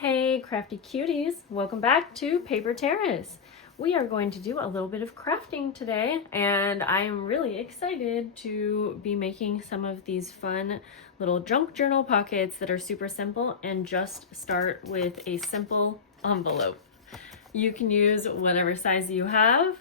Hey crafty cuties, welcome back to Paper Terrace. We are going to do a little bit of crafting today, and I am really excited to be making some of these fun little junk journal pockets that are super simple and just start with a simple envelope. You can use whatever size you have.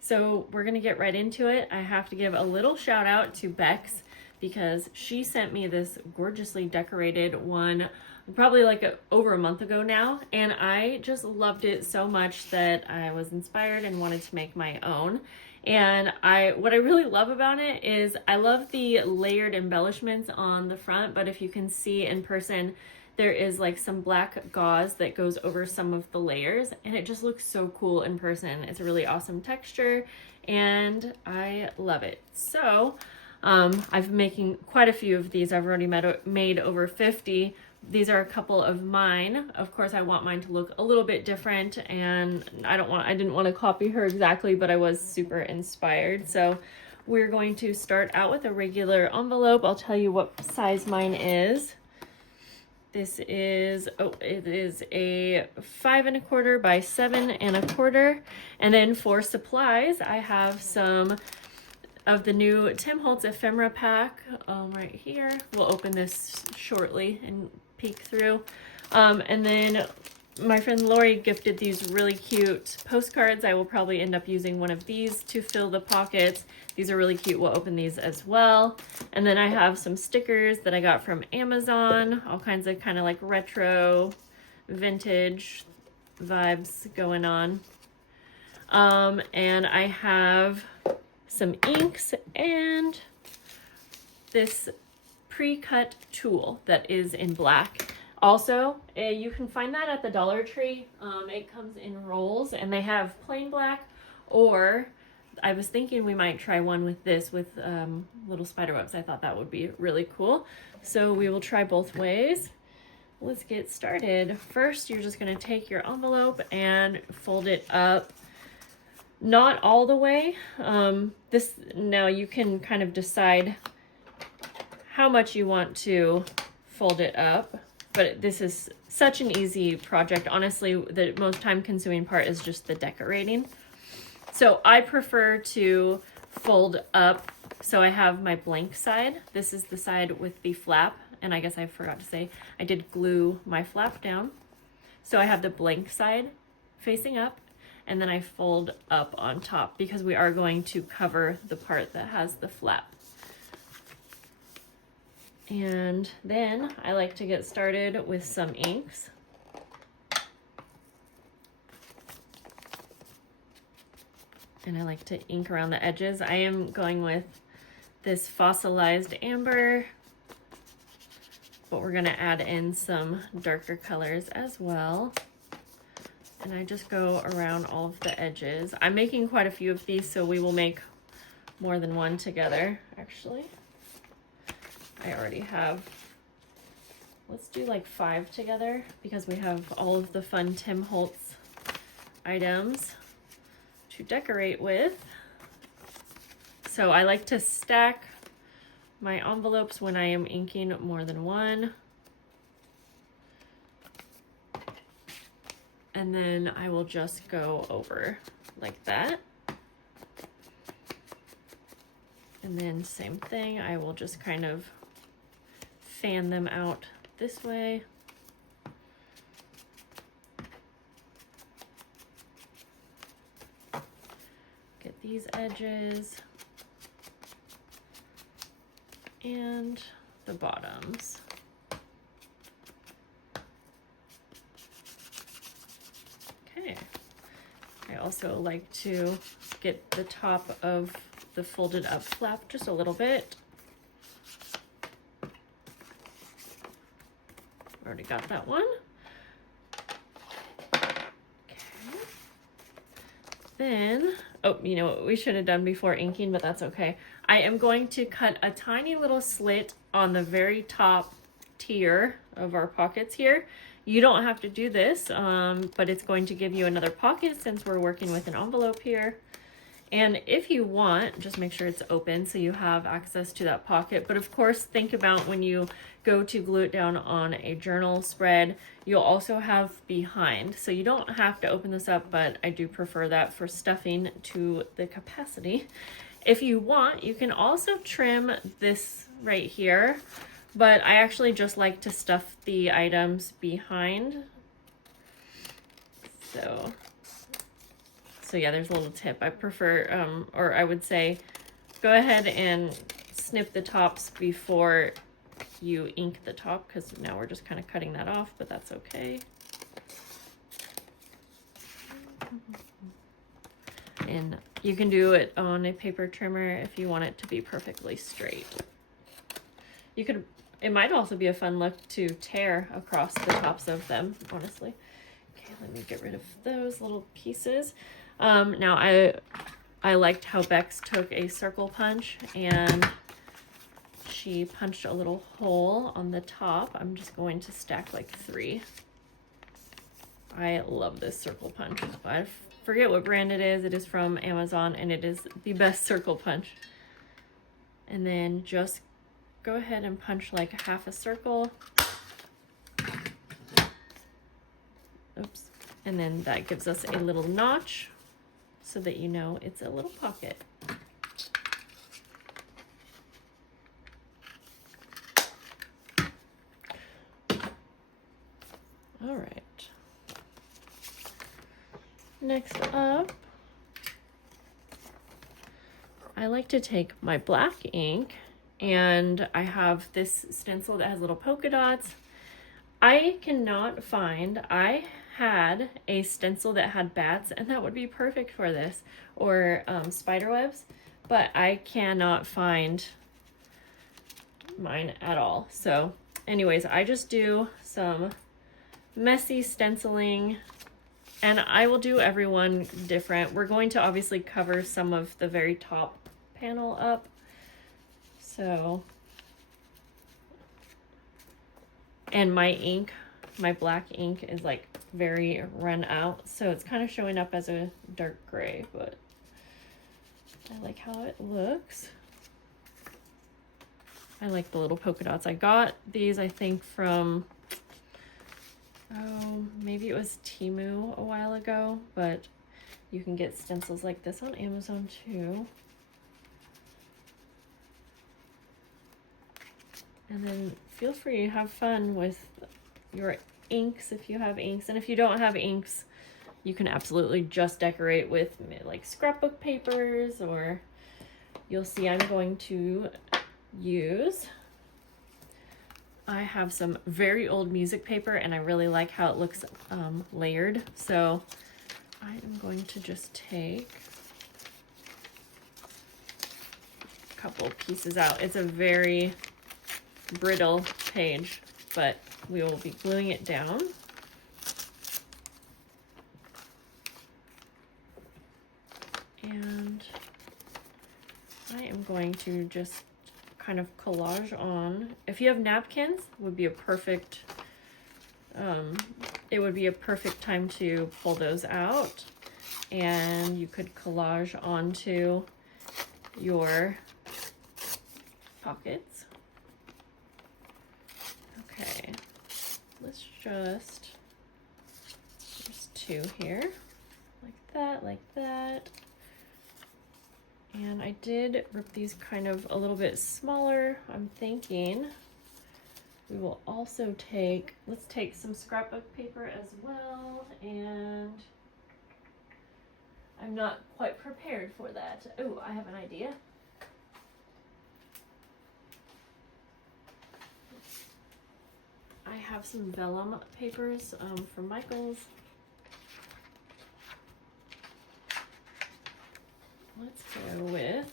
So we're gonna get right into it. I have to give a little shout out to Bex because she sent me this gorgeously decorated one probably over a month ago now, and I just loved it so much that I was inspired and wanted to make my own. And what I really love about it is I love the layered embellishments on the front, but if you can see in person, there is like some black gauze that goes over some of the layers, and it just looks so cool in person. It's a really awesome texture and I love it. So I've been making quite a few of these. I've already made over 50. These are a couple of mine. Of course, I want mine to look a little bit different, and I didn't want to copy her exactly, but I was super inspired. So we're going to start out with a regular envelope. I'll tell you what size mine is. This is, it is a 5 1/4 by 7 1/4. And then for supplies, I have some of the new Tim Holtz ephemera pack right here. We'll open this shortly and peek through. And then my friend Lori gifted these really cute postcards. I will probably end up using one of these to fill the pockets. These are really cute. We'll open these as well. And then I have some stickers that I got from Amazon, all kinds of kind of like retro, vintage vibes going on. And I have some inks and this pre-cut tulle that is in black. Also, you can find that at the Dollar Tree. It comes in rolls, and they have plain black, or I was thinking we might try one with this with little spider webs. I thought that would be really cool. So we will try both ways. Let's get started. First, you're just going to take your envelope and fold it up. Not all the way. Now you can kind of decide how much you want to fold it up, but this is such an easy project. Honestly, the most time-consuming part is just the decorating. So I prefer to fold up. So I have my blank side. This is the side with the flap, and I guess I forgot to say I did glue my flap down. So I have the blank side facing up, and then I fold up on top because we are going to cover the part that has the flap. And then I like to get started with some inks. And I like to ink around the edges. I am going with this fossilized amber, but we're gonna add in some darker colors as well. And I just go around all of the edges. I'm making quite a few of these, so we will make more than one together, actually. I already have, let's do like 5 together because we have all of the fun Tim Holtz items to decorate with. So I like to stack my envelopes when I am inking more than one. And then I will just go over like that. And then same thing, I will just kind of fan them out this way. Get these edges and the bottoms. Okay. I also like to get the top of the folded up flap just a little bit. Already got that one. Okay. Then, you know what we should have done before inking, but that's okay. I am going to cut a tiny little slit on the very top tier of our pockets here. You don't have to do this, but it's going to give you another pocket since we're working with an envelope here. And if you want, just make sure it's open so you have access to that pocket. But of course, think about when you go to glue it down on a journal spread, you'll also have behind. So you don't have to open this up, but I do prefer that for stuffing to the capacity. If you want, you can also trim this right here, but I actually just like to stuff the items behind. So yeah, there's a little tip. I prefer, or I would say, go ahead and snip the tops before you ink the top, because now we're just kind of cutting that off, but that's okay. And you can do it on a paper trimmer if you want it to be perfectly straight. You could, it might also be a fun look to tear across the tops of them, honestly. Okay, let me get rid of those little pieces. Now I liked how Bex took a circle punch and she punched a little hole on the top. I'm just going to stack like 3. I love this circle punch. I forget what brand it is. It is from Amazon and it is the best circle punch. And then just go ahead and punch like half a circle. Oops. And then that gives us a little notch so that you know it's a little pocket. All right. Next up, I like to take my black ink, and I have this stencil that has little polka dots. I cannot find, I had a stencil that had bats, and that would be perfect for this, or spider webs, but I cannot find mine at all. So anyways, I just do some messy stenciling, and I will do everyone different. We're going to obviously cover some of the very top panel up. So, and my ink, my black ink is like very run out, so it's kind of showing up as a dark gray, but I like how it looks. I like the little polka dots. I got these, I think, from, oh, maybe it was Temu a while ago, but you can get stencils like this on Amazon too. And then feel free to have fun with your inks if you have inks. And if you don't have inks, you can absolutely just decorate with like scrapbook papers, or you'll see I'm going to use, I have some very old music paper and I really like how it looks layered. So I am going to just take a couple pieces out. It's a very brittle page, but we will be gluing it down. And I am going to just kind of collage on. If you have napkins, would be a perfect, it would be a perfect time to pull those out, and you could collage onto your pockets. Okay, let's just, there's 2 here, like that. And I did rip these kind of a little bit smaller. I'm thinking we will also take, let's take some scrapbook paper as well, and I'm not quite prepared for that. Oh, I have an idea. I have some vellum papers from Michael's. Let's go with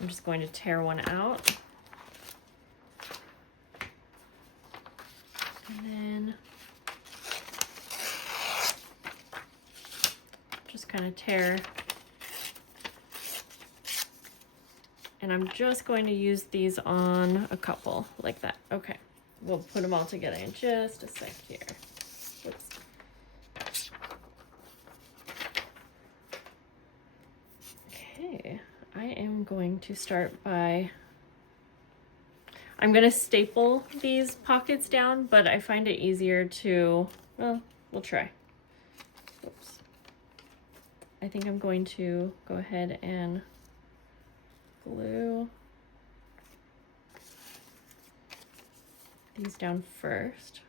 I'm just going to tear one out. And then just kind of tear. And And I'm just going to use these on a couple like that. Okay, we'll put them all together in just a sec here. Whoops. Okay, I am going to start by, I'm going to staple these pockets down, but I find it easier to, well, we'll try. Oops. I think I'm going to go ahead and glue these down first.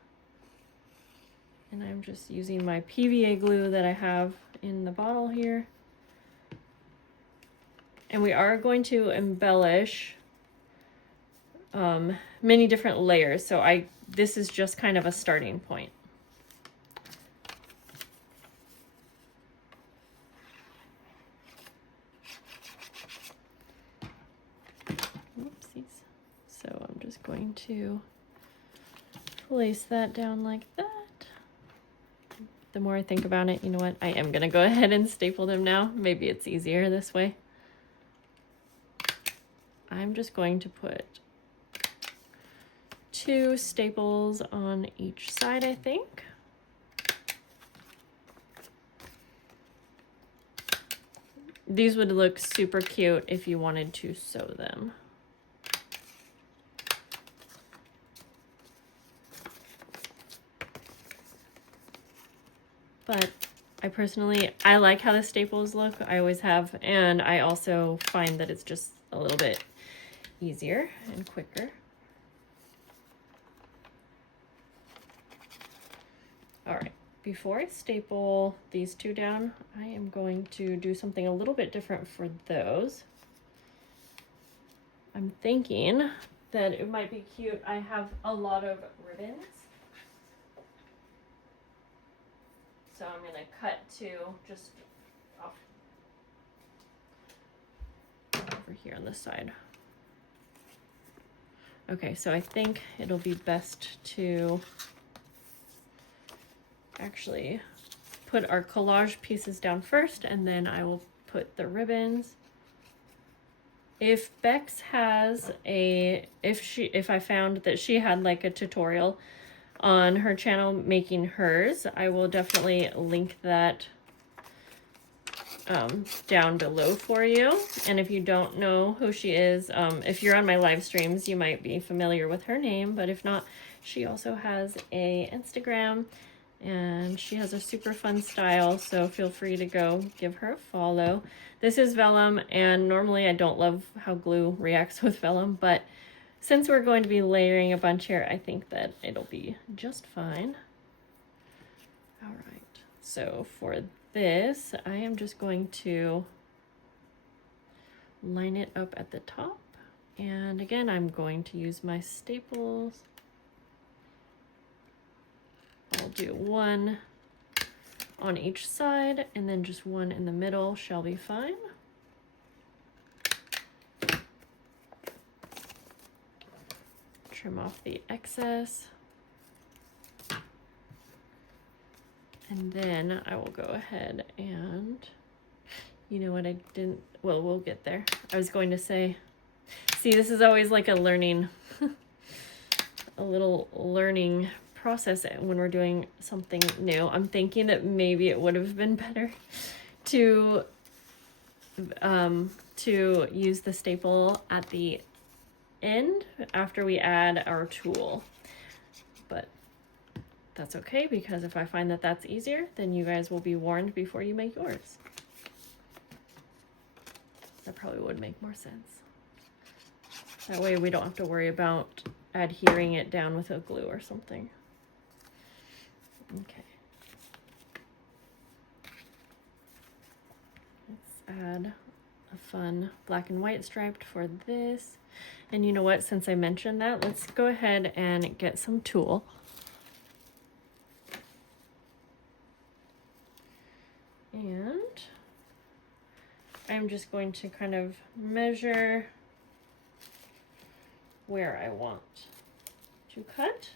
And I'm just using my PVA glue that I have in the bottle here. And we are going to embellish many different layers. So this is just kind of a starting point. Oopsies. So I'm just going to place that down like that. The more I think about it, you know what? I am gonna go ahead and staple them now. Maybe it's easier this way. I'm just going to put 2 staples on each side, I think. These would look super cute if you wanted to sew them. But I like how the staples look. I always have, and I also find that it's just a little bit easier and quicker. All right, before I staple these 2 down, I am going to do something a little bit different for those. I'm thinking that it might be cute. I have a lot of ribbons. So I'm going to cut 2 just off over here on this side. Okay, so I think it'll be best to actually put our collage pieces down first, and then I will put the ribbons. If Bex has if I found that she had like a tutorial on her channel making hers, I will definitely link that down below for you. And if you don't know who she is, if you're on my live streams, you might be familiar with her name, but if not, she also has a Instagram and she has a super fun style, so feel free to go give her a follow. This is vellum, and normally I don't love how glue reacts with vellum, but since we're going to be layering a bunch here, I think that it'll be just fine. All right, so for this, I am just going to line it up at the top. And again, I'm going to use my staples. I'll do 1 on each side, and then just 1 in the middle shall be fine. Trim off the excess. And then I will go ahead and, you know what, well, we'll get there. I was going to say, see, this is always like a learning, a little learning process when we're doing something new. I'm thinking that maybe it would have been better to use the staple at the end after we add our tulle, but that's okay, because if I find that that's easier, then you guys will be warned before you make yours. That probably would make more sense. That way we don't have to worry about adhering it down with a glue or something. Okay. Let's add a fun black and white striped for this. And you know what, since I mentioned that, let's go ahead and get some tulle. And I'm just going to kind of measure where I want to cut.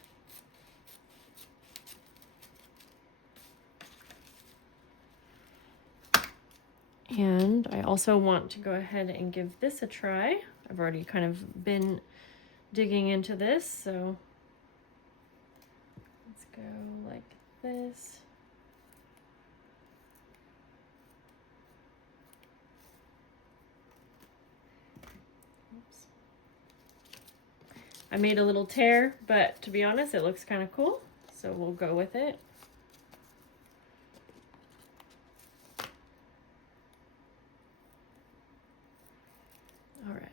And I also want to go ahead and give this a try. I've already kind of been digging into this, so let's go like this. Oops. I made a little tear, but to be honest, it looks kind of cool, so we'll go with it. All right.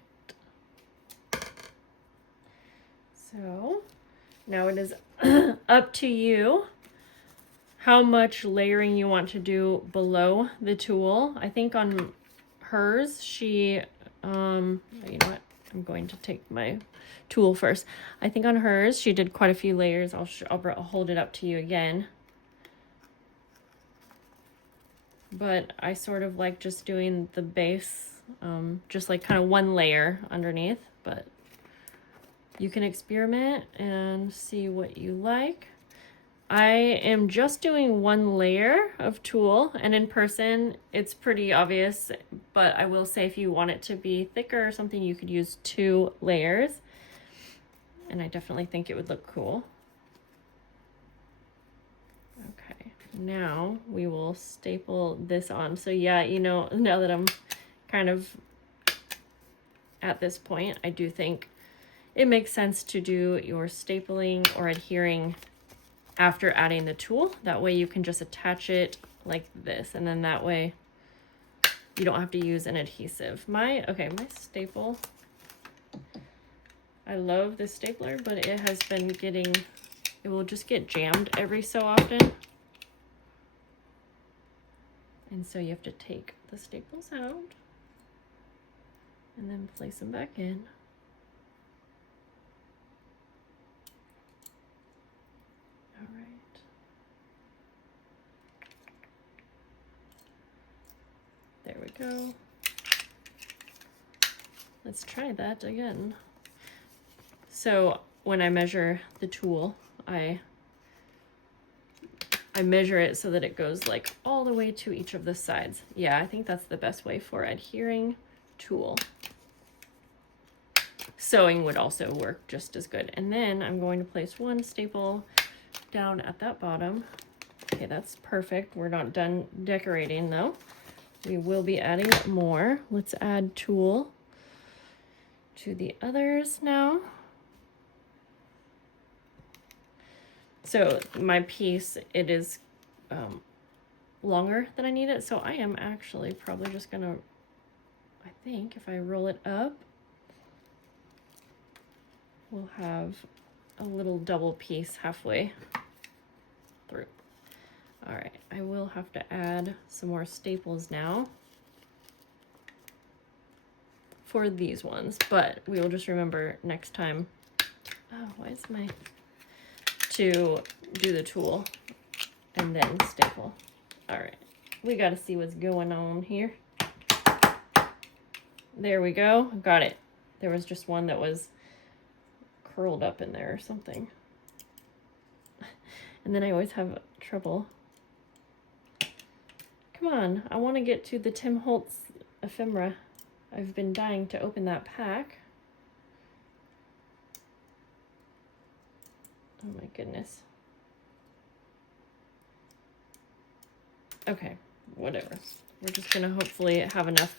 So now it is up to you how much layering you want to do below the tulle. I think on hers, she, you know what? I'm going to take my tulle first. I think on hers, she did quite a few layers. I'll hold it up to you again. But I sort of like just doing the base, just like kind of one layer underneath, but you can experiment and see what you like. I am just doing one layer of tulle, and in person it's pretty obvious, but I will say if you want it to be thicker or something, you could use 2 layers, and I definitely think it would look cool. Okay, now we will staple this on. So yeah, you know, now that I'm kind of at this point, I do think it makes sense to do your stapling or adhering after adding the tulle. That way you can just attach it like this, and then that way you don't have to use an adhesive. My staple, I love this stapler, but it has been getting, it will just get jammed every so often. And so you have to take the staples out and then place them back in. All right. There we go. Let's try that again. So when I measure the tulle, I measure it so that it goes like all the way to each of the sides. Yeah, I think that's the best way for adhering tulle. Sewing would also work just as good. And then I'm going to place one staple down at that bottom. Okay, that's perfect. We're not done decorating though. We will be adding more. Let's add tulle to the others now. So my piece, it is longer than I need it. So I am actually probably just gonna, I think if I roll it up, we'll have a little double piece halfway through. All right, I will have to add some more staples now for these ones, but we will just remember next time. Oh, why is my, to do the tulle and then staple. All right, we got to see what's going on here. There we go, got it. There was just one that was curled up in there or something. And then I always have trouble. Come on, I want to get to the Tim Holtz ephemera. I've been dying to open that pack. Oh my goodness. Okay, whatever. We're just gonna hopefully have enough.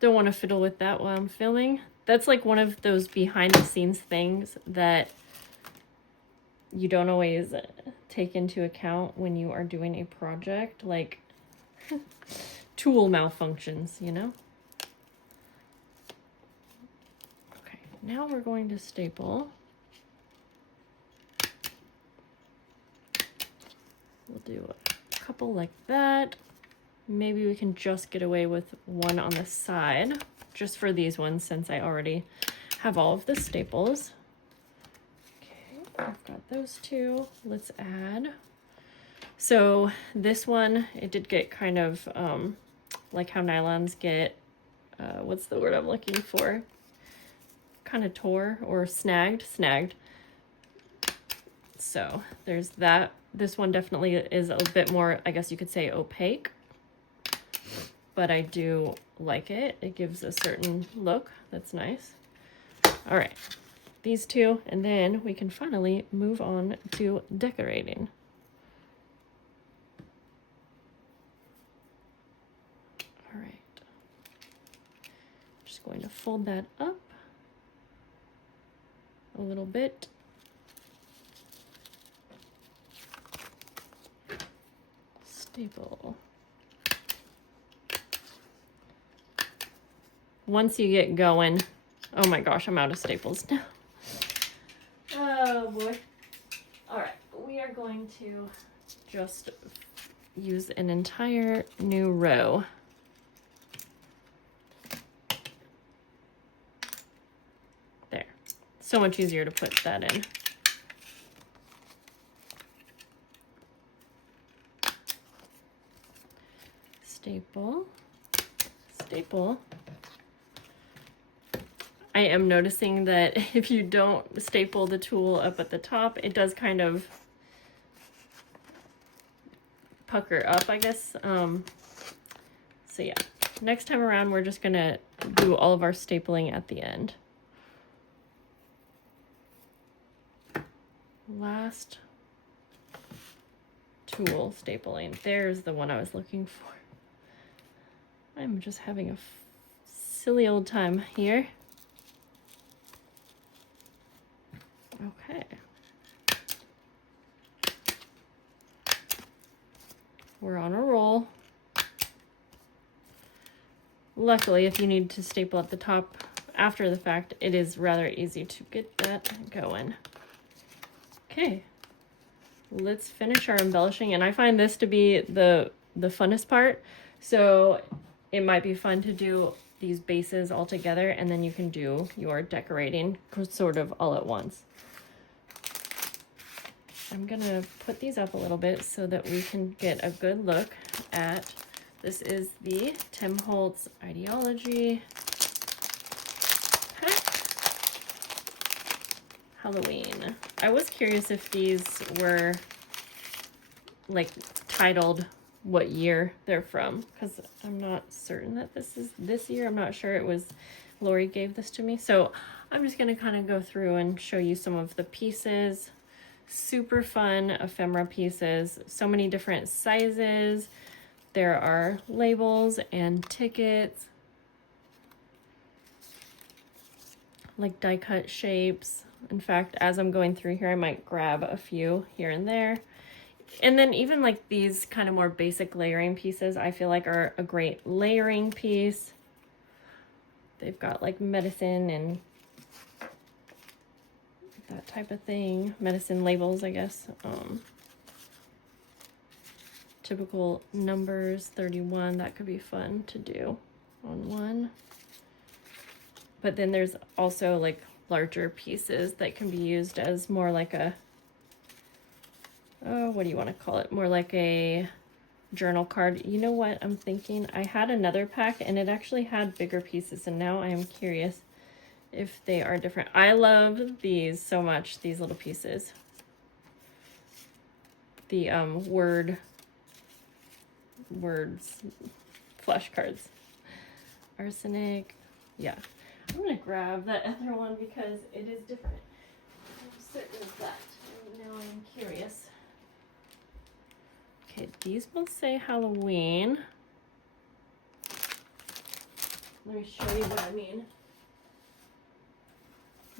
Don't want to fiddle with that while I'm filming. That's like one of those behind the scenes things that you don't always take into account when you are doing a project, like tool malfunctions, you know? Okay, now we're going to staple. We'll do a couple like that. Maybe we can just get away with one on the side, just for these ones, since I already have all of the staples. Okay, I've got those two. Let's add. So this one, it did get kind of like how nylons get, what's the word I'm looking for? Kind of tore or snagged. So there's that. This one definitely is a bit more, I guess you could say, opaque. but I do like it. It gives a certain look that's nice. All right, these two, and then we can finally move on to decorating. All right, just going to fold that up a little bit. Staple. Once you get going, oh my gosh, I'm out of staples now. Oh boy. All right, we are going to just use an entire new row. There. So much easier to put that in. Staple, staple. I am noticing that if you don't staple the tool up at the top, it does kind of pucker up, I guess. So yeah, next time around, we're just gonna do all of our stapling at the end. Last tool stapling. There's the one I was looking for. I'm just having a silly old time here. Okay. We're on a roll. Luckily, if you need to staple at the top after the fact, it is rather easy to get that going. Okay. Let's finish our embellishing, and I find this to be the funnest part. So it might be fun to do these bases all together, and then you can do your decorating sort of all at once. I'm gonna put these up a little bit so that we can get a good look at, this is the Tim Holtz Ideology pack. Halloween. I was curious if these were like titled what year they're from, because I'm not certain that this is this year. I'm not sure. It was Lori gave this to me, so I'm just gonna kind of go through and show you some of the pieces. Super fun ephemera pieces, so many different sizes. There are labels and tickets, like die cut shapes. In fact, as I'm going through here, I might grab a few here and there. And then even like these kind of more basic layering pieces, I feel like are a great layering piece. They've got like medicine and that type of thing. Medicine labels, I guess. Typical numbers, 31, that could be fun to do on one. But then there's also like larger pieces that can be used as more like a, oh, what do you want to call it? More like a journal card. You know what I'm thinking? I had another pack and it actually had bigger pieces, and now I am curious if they are different. I love these so much, these little pieces. The words flashcards. Arsenic. Yeah. I'm gonna grab that other one because it is different. I'm certain of that. Now I'm curious. Okay, these both say Halloween. Let me show you what I mean.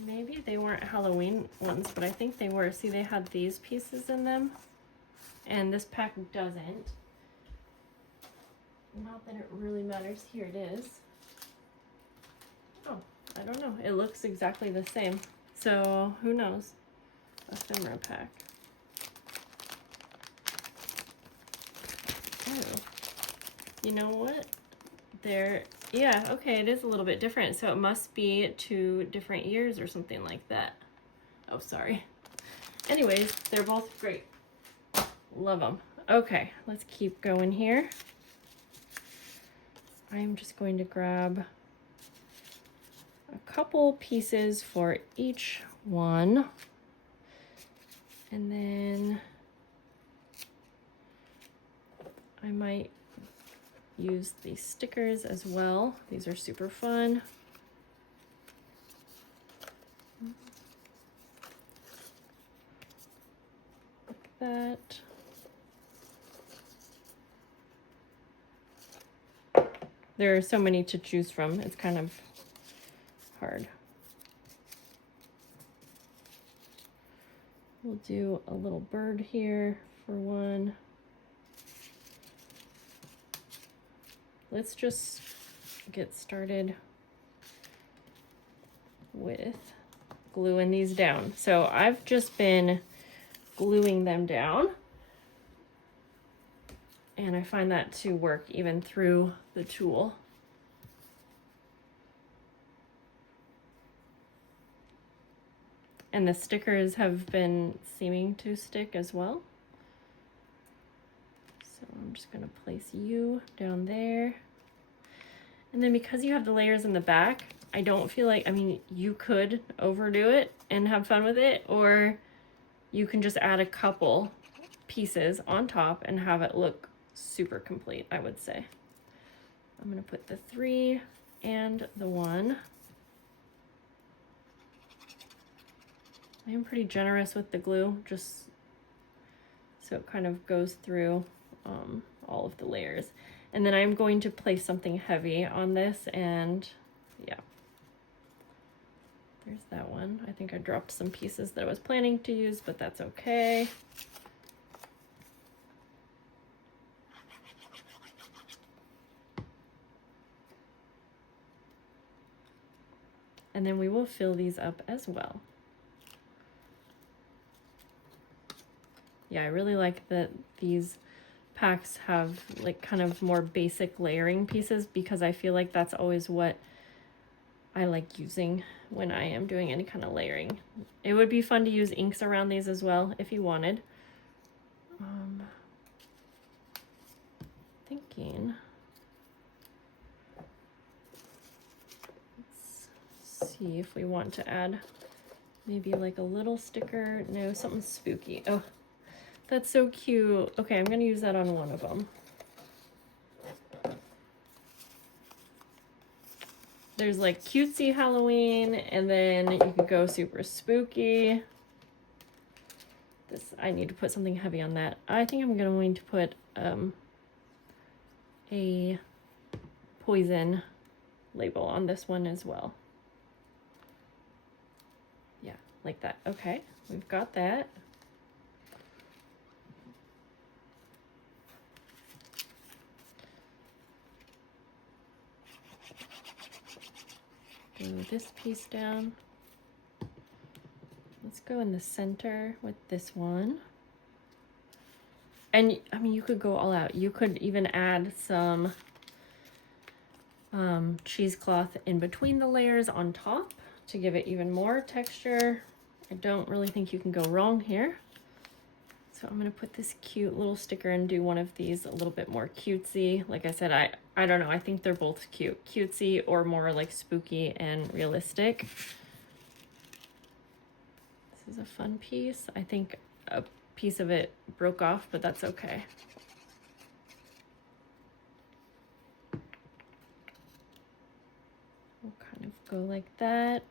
Maybe they weren't Halloween ones, but I think they were. See, they had these pieces in them, and this pack doesn't. Not that it really matters. Here it is. Oh, I don't know. It looks exactly the same. So, who knows? Ephemera pack. Oh. You know what? Yeah, okay, it is a little bit different. So it must be 2 different years or something like that. Oh, sorry. Anyways, they're both great. Love them. Okay, let's keep going here. I'm just going to grab a couple pieces for each one. And then I might use these stickers as well. These are super fun. Like that. There are so many to choose from. It's kind of hard. We'll do a little bird here for one. Let's just get started with gluing these down. So I've just been gluing them down, and I find that to work even through the tulle. And the stickers have been seeming to stick as well. So I'm just gonna place you down there. And then because you have the layers in the back, I don't feel like, I mean, you could overdo it and have fun with it, or you can just add a couple pieces on top and have it look super complete, I would say. I'm gonna put the 3 and the 1. I am pretty generous with the glue, just so it kind of goes through all of the layers. And then I'm going to place something heavy on this, and yeah. There's that one. I think I dropped some pieces that I was planning to use, but that's okay. And then we will fill these up as well. Yeah, I really like that these packs have like kind of more basic layering pieces, because I feel like that's always what I like using when I am doing any kind of layering. It would be fun to use inks around these as well if you wanted. Thinking. Let's see if we want to add maybe like a little sticker. No, something spooky. Oh, that's so cute. Okay, I'm gonna use that on one of them. There's like cutesy Halloween, and then you could go super spooky. This, I need to put something heavy on that. I think I'm going to put a poison label on this one as well. Yeah, like that. Okay, we've got that. Glue this piece down. Let's go in the center with this one. And I mean, you could go all out. You could even add some cheesecloth in between the layers on top to give it even more texture. I don't really think you can go wrong here. So I'm gonna put this cute little sticker and do one of these a little bit more cutesy. Like I said, I don't know, I think they're both cute. Cutesy or more like spooky and realistic. This is a fun piece. I think a piece of it broke off, but that's okay. We'll kind of go like that.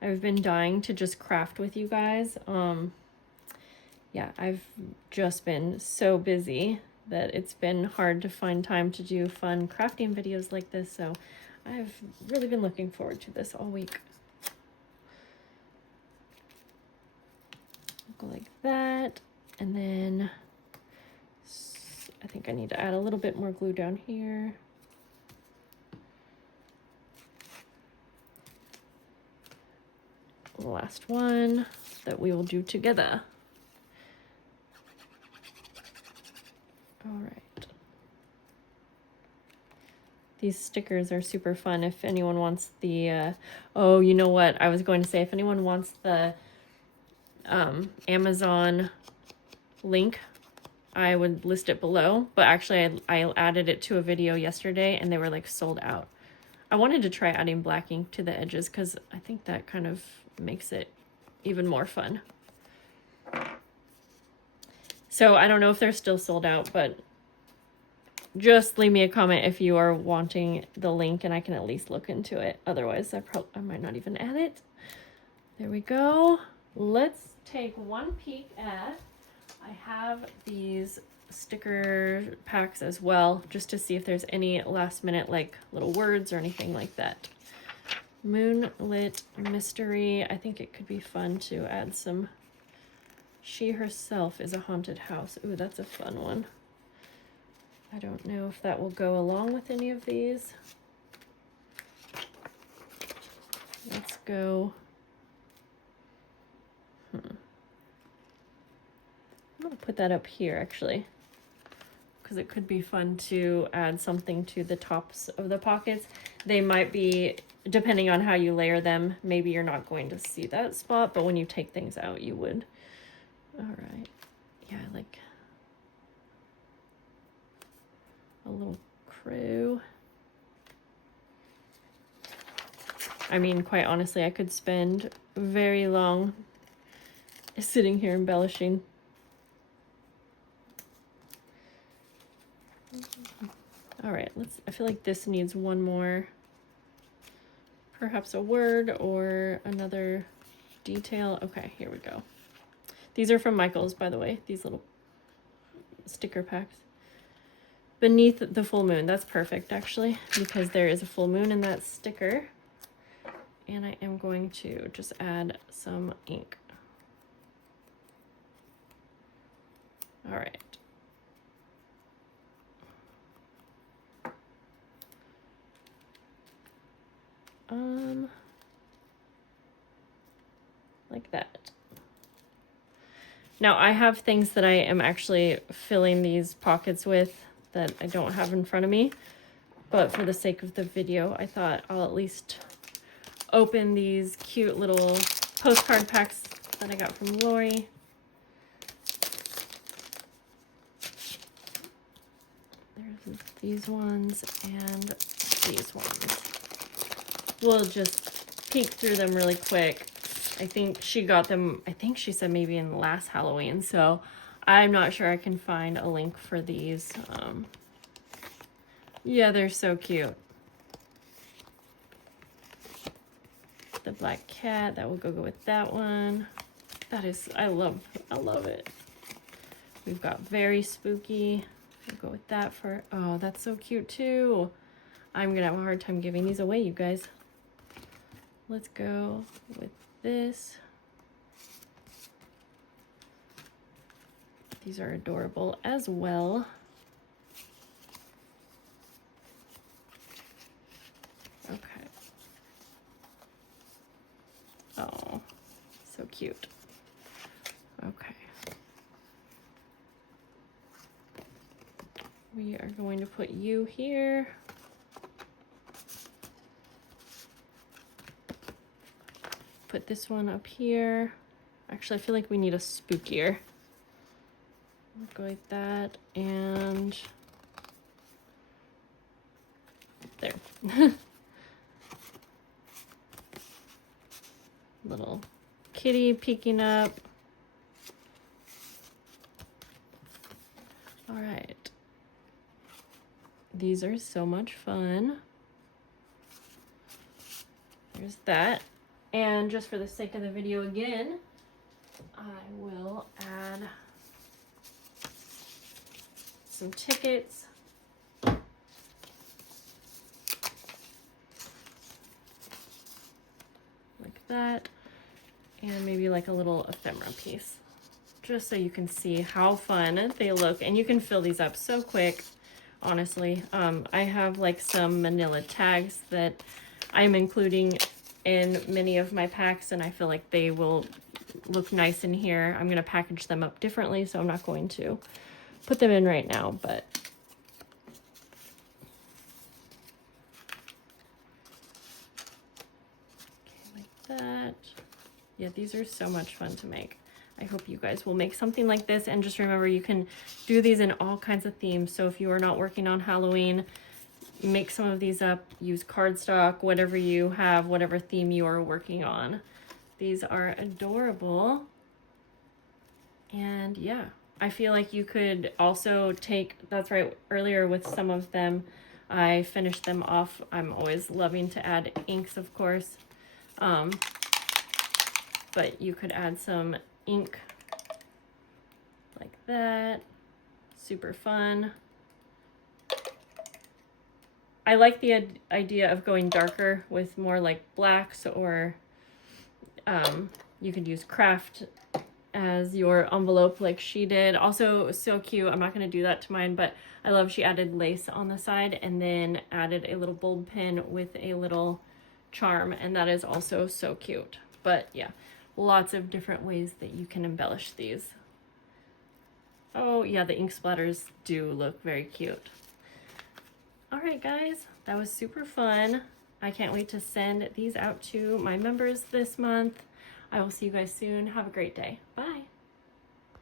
I've been dying to just craft with you guys. Yeah, I've just been so busy that it's been hard to find time to do fun crafting videos like this, so I've really been looking forward to this all week. Go like that, and then I think I need to add a little bit more glue down here. The last one that we will do together. All right. These stickers are super fun. If anyone wants the, oh, you know what? I was going to say, if anyone wants the Amazon link, I would list it below. But actually, I added it to a video yesterday, and they were like sold out. I wanted to try adding black ink to the edges because I think that kind of makes it even more fun. So I don't know if they're still sold out, but just leave me a comment if you are wanting the link and I can at least look into it. Otherwise, I might not even add it. There we go. Let's take one peek at, I have these sticker packs as well, just to see if there's any last minute like little words or anything like that. Moonlit Mystery. I think it could be fun to add some. She herself is a haunted house. Ooh, that's a fun one. I don't know if that will go along with any of these. Let's go. I'm gonna put that up here actually, because it could be fun to add something to the tops of the pockets. They might be, depending on how you layer them, maybe you're not going to see that spot, but when you take things out, you would. All right. Yeah, I like a little crew. I mean, quite honestly, I could spend very long sitting here embellishing. All right, I feel like this needs one more, perhaps a word or another detail. Okay, here we go. These are from Michael's, by the way, these little sticker packs. Beneath the full moon. That's perfect, actually, because there is a full moon in that sticker. And I am going to just add some ink. All right. Like that. Now I have things that I am actually filling these pockets with that I don't have in front of me, but for the sake of the video, I thought I'll at least open these cute little postcard packs that I got from Lori. There's these ones and these ones. We'll just peek through them really quick. I think she got them, I think she said maybe in last Halloween, so I'm not sure I can find a link for these. Yeah, they're so cute. The black cat, that will go with that one. That is, I love it. We've got very spooky. We'll go with that for, oh, that's so cute too. I'm gonna have a hard time giving these away, you guys. Let's go with this. These are adorable as well. Okay. Oh, so cute. Okay. We are going to put you here. Put this one up here. Actually, I feel like we need a spookier. I'll go like that, and there. Little kitty peeking up. All right. These are so much fun. There's that. And just for the sake of the video again, I will add some tickets. Like that. And maybe like a little ephemera piece. Just so you can see how fun they look. And you can fill these up so quick, honestly. I have like some manila tags that I'm including in many of my packs, and I feel like they will look nice in here. I'm going to package them up differently, so I'm not going to put them in right now, but okay, like that. Yeah, these are so much fun to make. I hope you guys will make something like this, and just remember you can do these in all kinds of themes. So if you are not working on Halloween, make some of these up, use cardstock, whatever you have, whatever theme you are working on. These are adorable. And yeah, I feel like you could also take, that's right, earlier with some of them, I finished them off. I'm always loving to add inks, of course. But you could add some ink like that. Super fun. I like the idea of going darker with more like blacks, or you could use craft as your envelope like she did. Also so cute. I'm not going to do that to mine, but I love she added lace on the side and then added a little bulb pin with a little charm, and that is also so cute. But yeah, lots of different ways that you can embellish these. Oh yeah, the ink splatters do look very cute. All right, guys, that was super fun. I can't wait to send these out to my members this month. I will see you guys soon. Have a great day. Bye.